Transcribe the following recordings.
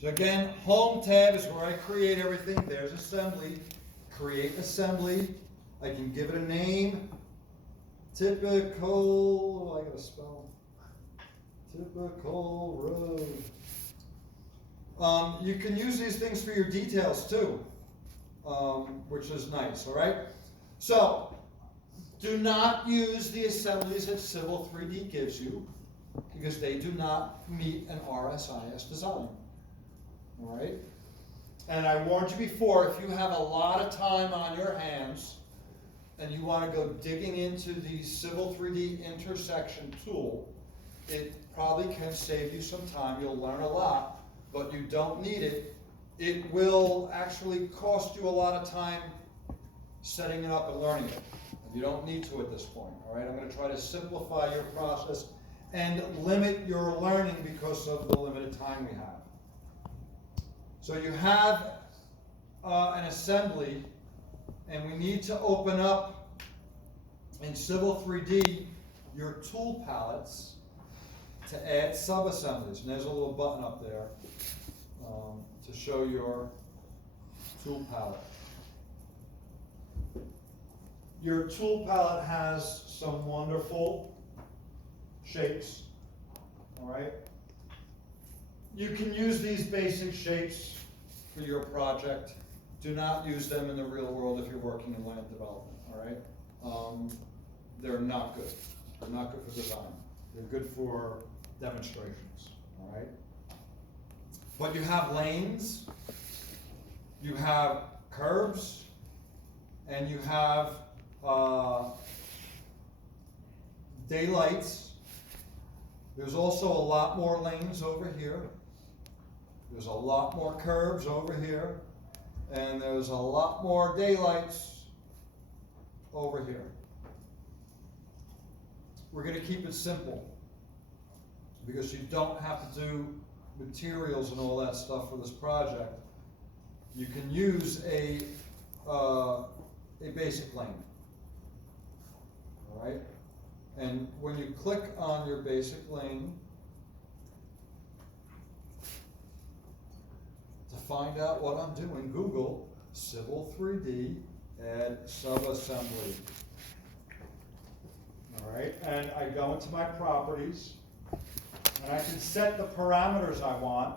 So again, home tab is where I create everything. There's assembly. Create assembly. I can give it a name. Typical, I gotta spell. Typical road. You can use these things for your details too, which is nice, all right? So, do not use the assemblies that Civil 3D gives you because they do not meet an RSIS design, all right? And I warned you before, if you have a lot of time on your hands and you want to go digging into the Civil 3D intersection tool, it probably can save you some time. You'll learn a lot, but you don't need it. It will actually cost you a lot of time setting it up and learning it. And you don't need to at this point, all right? I'm going to try to simplify your process and limit your learning because of the limited time we have. So you have an assembly, and we need to open up in Civil 3D your tool palettes to add sub-assemblies. And there's a little button up there to show your tool palette. Your tool palette has some wonderful shapes, all right? You can use these basic shapes for your project. Do not use them in the real world if you're working in land development, all right? They're not good. They're not good for design. They're good for demonstrations, all right? But you have lanes, you have curbs, and you have daylights. There's also a lot more lanes over here. There's a lot more curbs over here. And there's a lot more daylights over here. We're going to keep it simple because you don't have to do materials and all that stuff for this project. You can use a basic lane. All right? And when you click on your basic lane, to find out what I'm doing, Google Civil 3D add subassembly. All right, and I go into my properties, and I can set the parameters I want,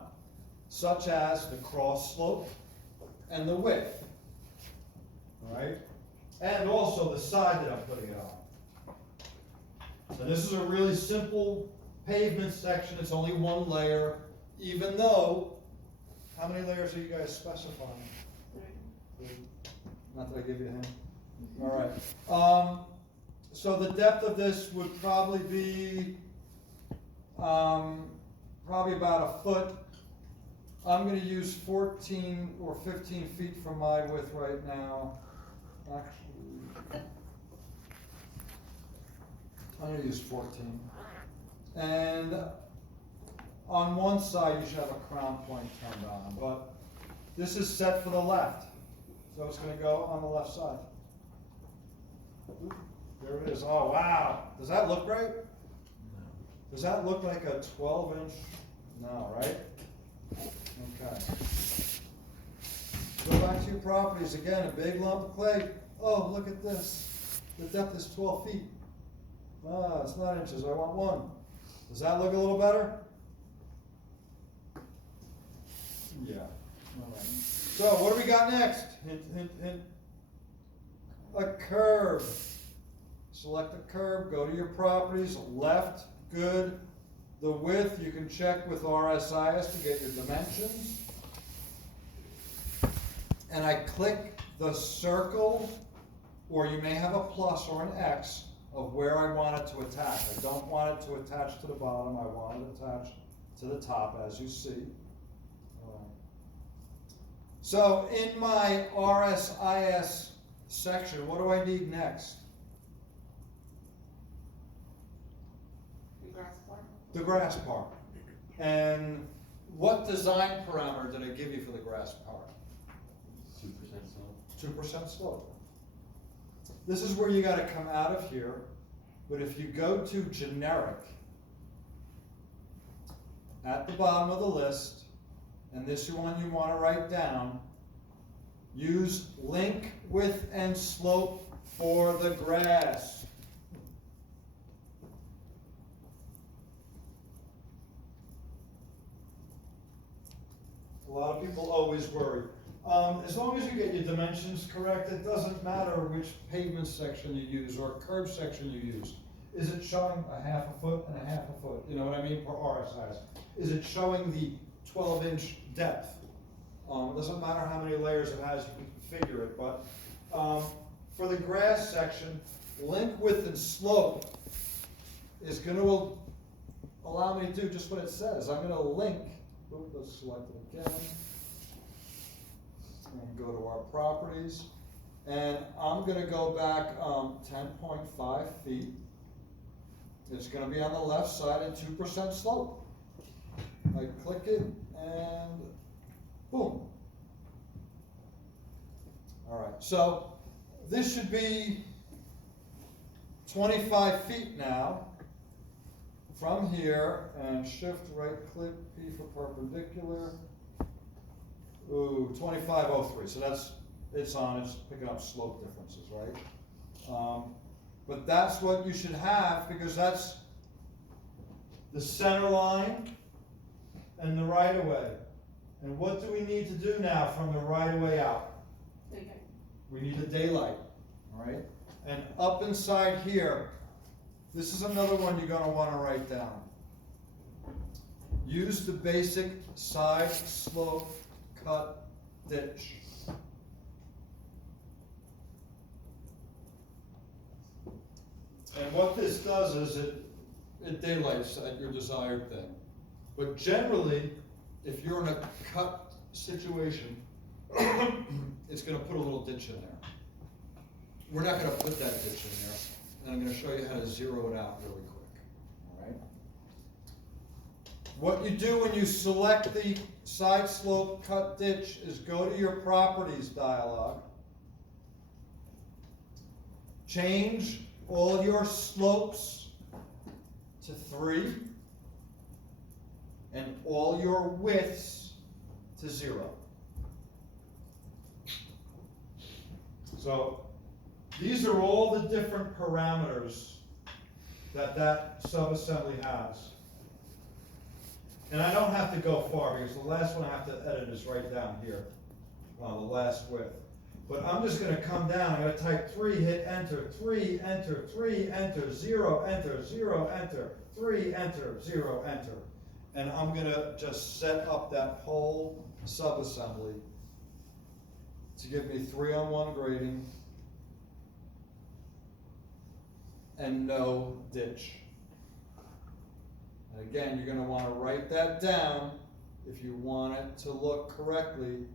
such as the cross slope and the width. All right, and also the side that I'm putting it on. So this is a really simple pavement section. It's only one layer, even though, how many layers are you guys specifying? 3. Not that I give you a hint. All right. So the depth of this would probably be probably about a foot. I'm going to use 14 or 15 feet from my width right now. Actually, I'm going to use 14. And on one side, you should have a crown point turned on, but this is set for the left. So it's going to go on the left side. There it is. Oh, wow. Does that look right? No. Does that look like a 12-inch? No, right? Okay. Go back to your properties. Again, a big lump of clay. Oh, look at this. The depth is 12 feet. Ah, it's not inches. I want 1. Does that look a little better? Yeah. All right. So what do we got next? Hint, hint, hint. A curve. Select a curve, go to your properties, left, good. The width, you can check with RSIS to get your dimensions. And I click the circle, or you may have a plus or an X of where I want it to attach. I don't want it to attach to the bottom, I want it attached to the top, as you see. So in my RSIS section, what do I need next? The grass part. And what design parameter did I give you for the grass part? 2% slope. 2% slope. This is where you got to come out of here. But if you go to generic, at the bottom of the list, and this one you want to write down, use link, width, and slope for the grass. A lot of people always worry. As long as you get your dimensions correct, it doesn't matter which pavement section you use or curb section you use. Is it showing a 1/2 foot and a 1/2 foot? You know what I mean, per RSIs? Is it showing the 12-inch depth? It doesn't matter how many layers it has, you can configure it, but for the grass section, link, width, and slope is going to allow me to do just what it says. I'm going to link, let's select it again, and go to our properties, and I'm going to go back 10.5 feet. It's going to be on the left side and 2% slope. I click it and boom. All right, so this should be 25 feet now from here, and shift right click, P for perpendicular. Ooh, 2503, so it's picking up slope differences, right? But that's what you should have, because that's the center line and the right of way. And what do we need to do now from the right of way out? Okay. We need a daylight, all right? And up inside here, this is another one you're going to want to write down. Use the basic side slope cut ditch. And what this does is it daylights at your desired thing. But generally, if you're in a cut situation, it's going to put a little ditch in there. We're not going to put that ditch in there, and I'm going to show you how to zero it out really quick. All right? What you do when you select the side slope cut ditch is go to your properties dialog, change all your slopes to 3, and all your widths to 0. So these are all the different parameters that subassembly has. And I don't have to go far, because the last one I have to edit is right down here, the last width. But I'm just going to come down, I'm going to type 3, hit enter, 3, enter, 3, enter, 0, enter, 0, enter, 3, enter, 0, enter. And I'm going to just set up that whole subassembly to give me 3-on-1 grading and no ditch. And again, you're going to want to write that down if you want it to look correctly.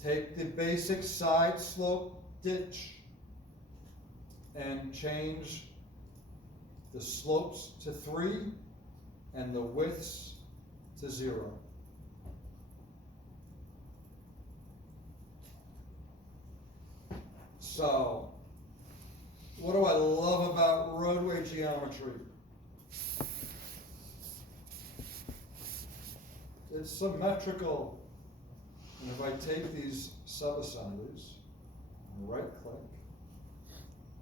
Take the basic side slope ditch and change the slopes to 3 and the widths to 0. So, what do I love about roadway geometry? It's symmetrical. And if I take these subassemblies and right click,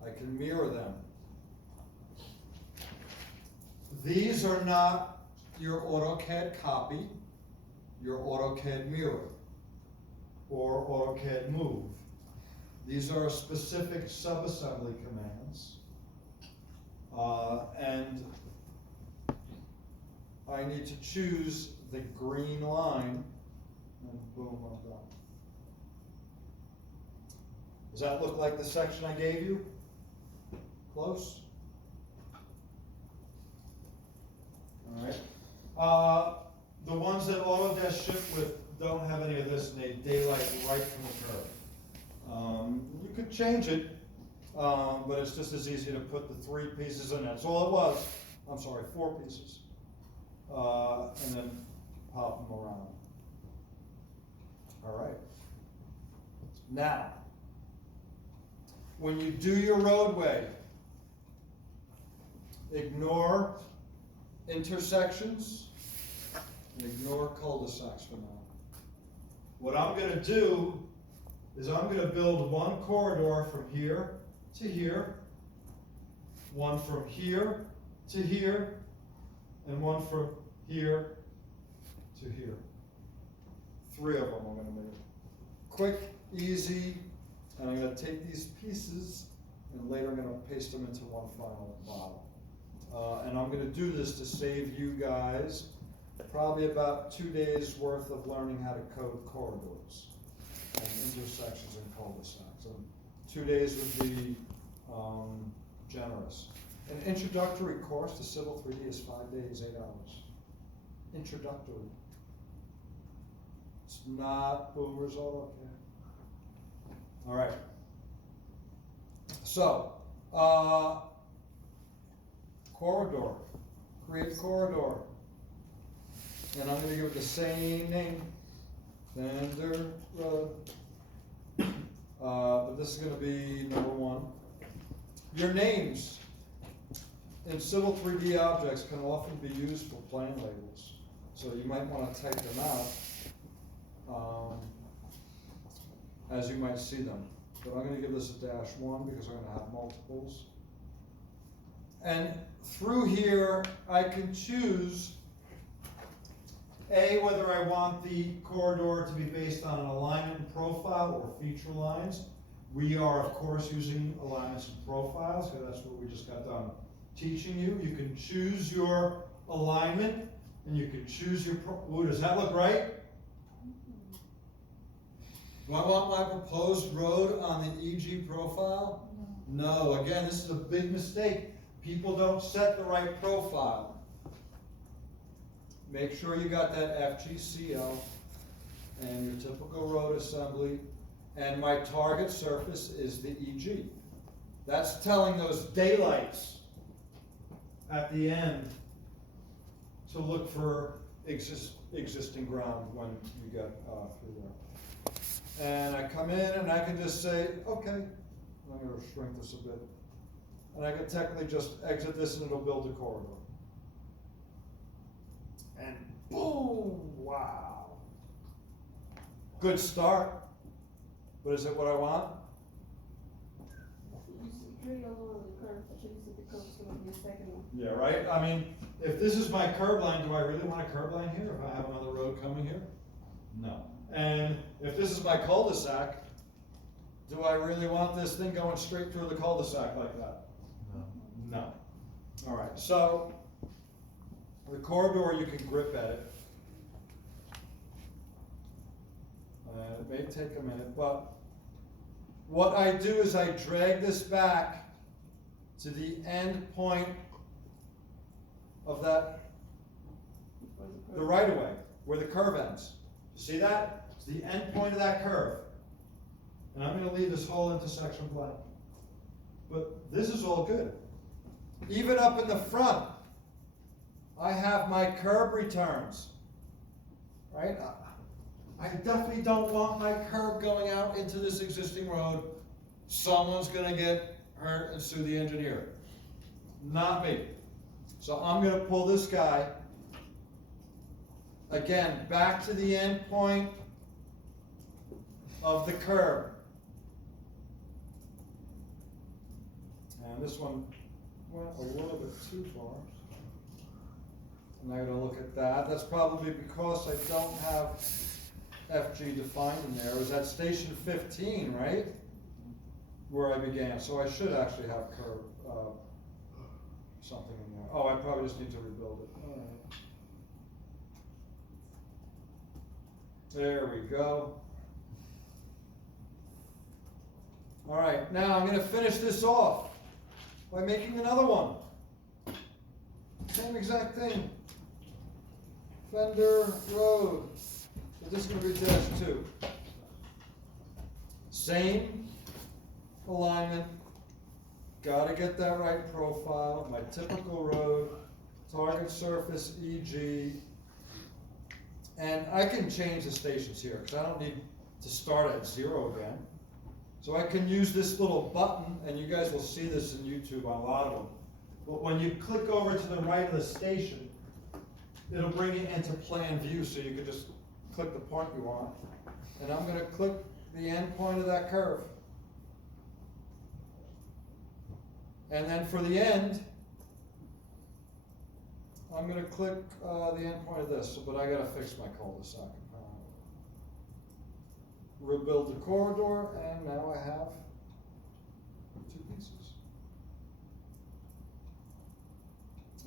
I can mirror them. These are not your AutoCAD copy, your AutoCAD mirror, or AutoCAD move. These are specific subassembly commands. And I need to choose the green line, and boom, I'm done. Does that look like the section I gave you? Close? All right. The ones that Autodesk ship with don't have any of this, and they daylight right from the curve. You could change it, but it's just as easy to put the 3 pieces in. That's all it was. I'm sorry, 4 pieces. And then pop them around. All right. Now, when you do your roadway, ignore intersections and ignore cul-de-sacs for now. what I'm gonna do is I'm gonna build one corridor from here to here, one from here to here, and one from here to here. 3 of them I'm gonna make. Quick, easy, and I'm gonna take these pieces and later I'm gonna paste them into one final model. And I'm gonna do this to save you guys probably about 2 days worth of learning how to code corridors and intersections and cul-de-sacs. And 2 days would be generous. An introductory course to Civil 3D is 5 days, 8 hours. Introductory. It's not boomers all up here. All right. So, corridor. Create corridor. And I'm going to give it the same name. Fender Road. But this is going to be number 1. Your names in Civil 3D objects can often be used for plan labels. So you might want to type them out as you might see them. But I'm going to give this a -1 because I'm going to have multiples. And through here, I can choose A, whether I want the corridor to be based on an alignment and profile or feature lines. We are, of course, using alignments and profiles, because that's what we just got done teaching you. You can choose your alignment, and you can choose your, ooh, does that look right? Do I want my proposed road on the EG profile? No, again, this is a big mistake. People don't set the right profile. Make sure you got that FGCL and your typical road assembly, and my target surface is the EG. That's telling those daylights at the end to look for existing ground when you get through there. And I come in and I can just say, okay, I'm going to shrink this a bit. And I can technically just exit this and it'll build a corridor. And boom, wow. Good start. But is it what I want? Yeah, right? I mean, if this is my curb line, do I really want a curb line here if I have another road coming here? No. And if this is my cul-de-sac, do I really want this thing going straight through the cul-de-sac like that? No. No. All right, so the corridor, you can grip at it. It may take a minute, but what I do is I drag this back to the end point of that, the right of way, where the curve ends. You see that? It's the end point of that curve. And I'm going to leave this whole intersection blank. But this is all good. Even up in the front, I have my curb returns, right? I definitely don't want my curb going out into this existing road. Someone's going to get hurt and sue the engineer. Not me. So I'm going to pull this guy, again, back to the end point of the curb. And this one went a little bit too far. And I'm going to look at that. That's probably because I don't have FG defined in there. It was at station 15, right? Where I began. So I should actually have curb something in there. Oh, I probably just need to rebuild it. All right. There we go. All right, now I'm going to finish this off by making another one. Same exact thing. Fender Road. So this is going to be -2. Same alignment. Got to get that right profile. My typical road. Target surface EG. And I can change the stations here because I don't need to start at 0 again. So I can use this little button, and you guys will see this in YouTube on a lot of them. But when you click over to the right of the station, it'll bring it into plan view, so you can just click the point you want, and I'm gonna click the end point of that curve. And then for the end, I'm gonna click the end point of this, but I gotta fix my cul-de-sac. Rebuild the corridor, and now I have two pieces.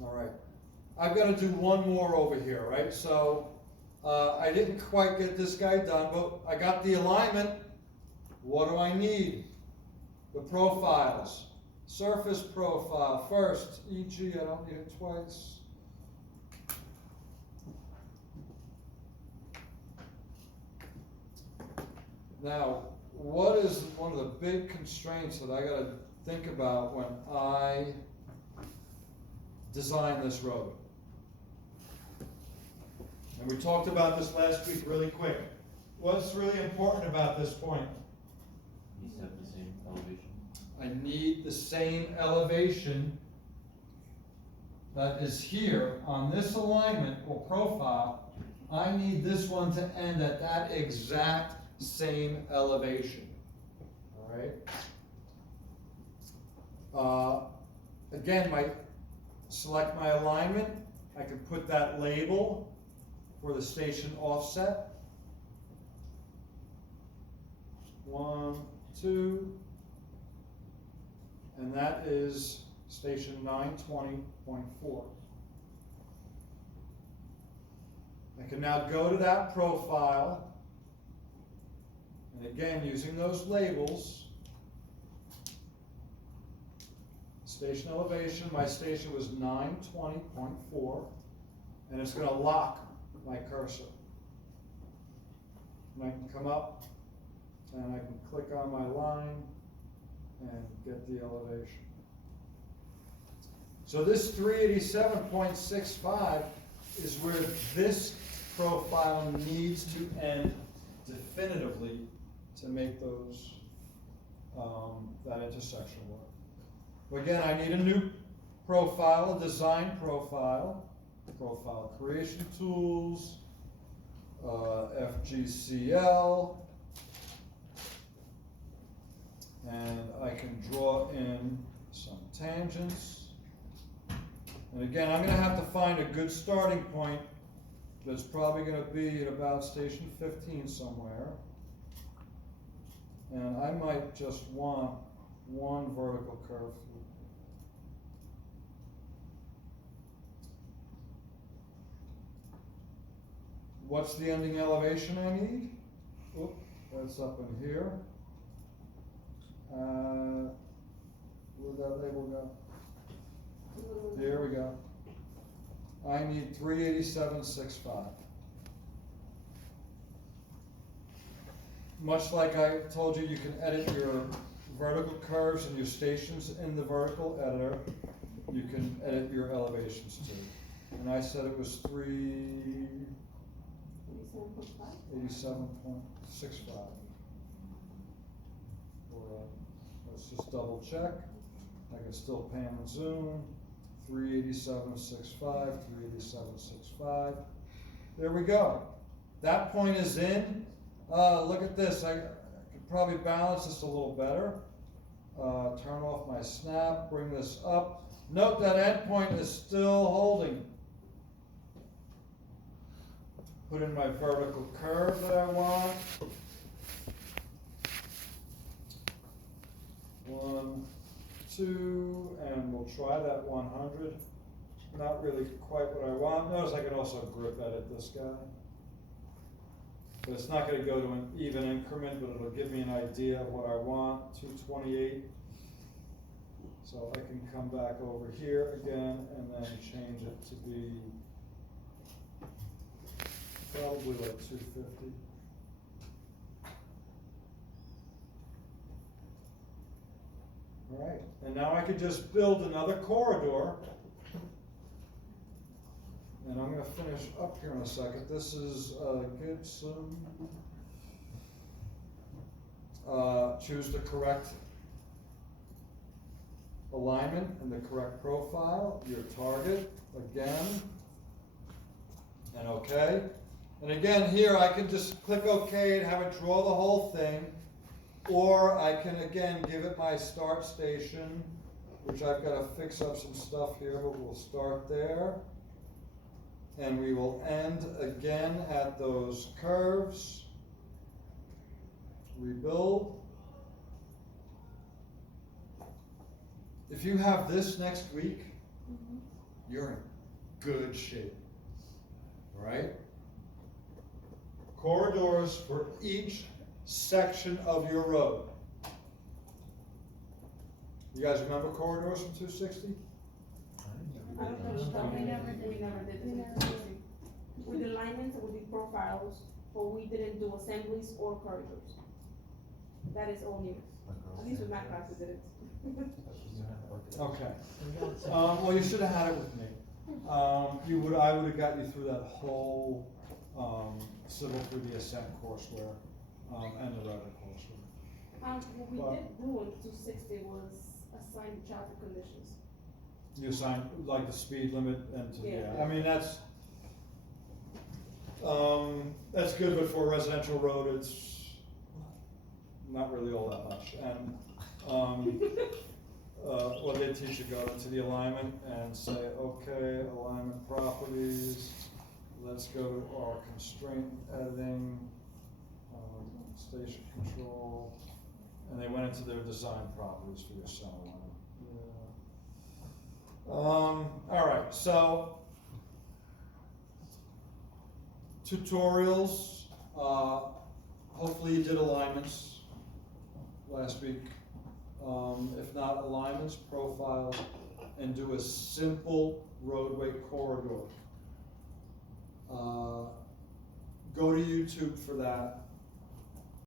All right, I've got to do one more over here, right? So I didn't quite get this guy done, but I got the alignment. What do I need? The profiles. Surface profile first, e.g. I don't need it twice. Now, what is one of the big constraints that I gotta think about when I design this road? And we talked about this last week really quick. What's really important about this point? You have the same elevation. I need the same elevation that is here on this alignment or profile. I need this one to end at that exact same elevation, all right? Again, select my alignment. I can put that label for the station offset. 1, 2, and that is station 920.4. I can now go to that profile. And again, using those labels, station elevation, my station was 920.4, and it's going to lock my cursor. And I can come up, and I can click on my line, and get the elevation. So this 387.65 is where this profile needs to end definitively to make those, that intersection work. But again, I need a new profile, a design profile, profile creation tools, FGCL, and I can draw in some tangents. And again, I'm gonna have to find a good starting point that's probably gonna be at about station 15 somewhere. And I might just want one vertical curve through. What's the ending elevation I need? Oop, that's up in here. Where'd that label go? There we go. I need 387.65. Much like I told you, you can edit your vertical curves and your stations in the vertical editor. You can edit your elevations too. And I said it was 387.65. Let's just double check. I can still pan and zoom. 387.65, 387.65. There we go. That point is in. Look at this. I could probably balance this a little better. Turn off my snap, bring this up. Note that endpoint is still holding. Put in my vertical curve that I want. 1, 2, and we'll try that 100. Not really quite what I want. Notice I can also grip edit this guy. But it's not going to go to an even increment, but it'll give me an idea of what I want. 228. So I can come back over here again and then change it to be probably like 250. All right, and now I could just build another corridor. And I'm going to finish up here in a second. This is Gibson. Choose the correct alignment and the correct profile, your target again, and OK. And again, here I can just click OK and have it draw the whole thing. Or I can again give it my start station, which I've got to fix up some stuff here, but we'll start there. And we will end again at those curves. Rebuild. If you have this next week, you're in good shape, right? Corridors for each section of your road. You guys remember corridors from 260? I don't think so. We never did this. We did alignments and we did profiles, but we didn't do assemblies or corridors. That is all new. At least with my class we did it. Okay. Well, you should have had it with me. I would have got you through that whole, Civil 3D Ascent courseware, and the Revit courseware. What we did do in 260 was assign traffic conditions. You assign, like, the speed limit and to, Yeah. I mean, that's good, but for a residential road, it's not really all that much. And, what they teach you, go into the alignment and say, okay, alignment properties, let's go to our constraint editing, station control, and they went into their design properties for your center line. Yeah. All right, so tutorials, hopefully you did alignments last week. If not alignments, profiles, and do a simple roadway corridor. Go to YouTube for that.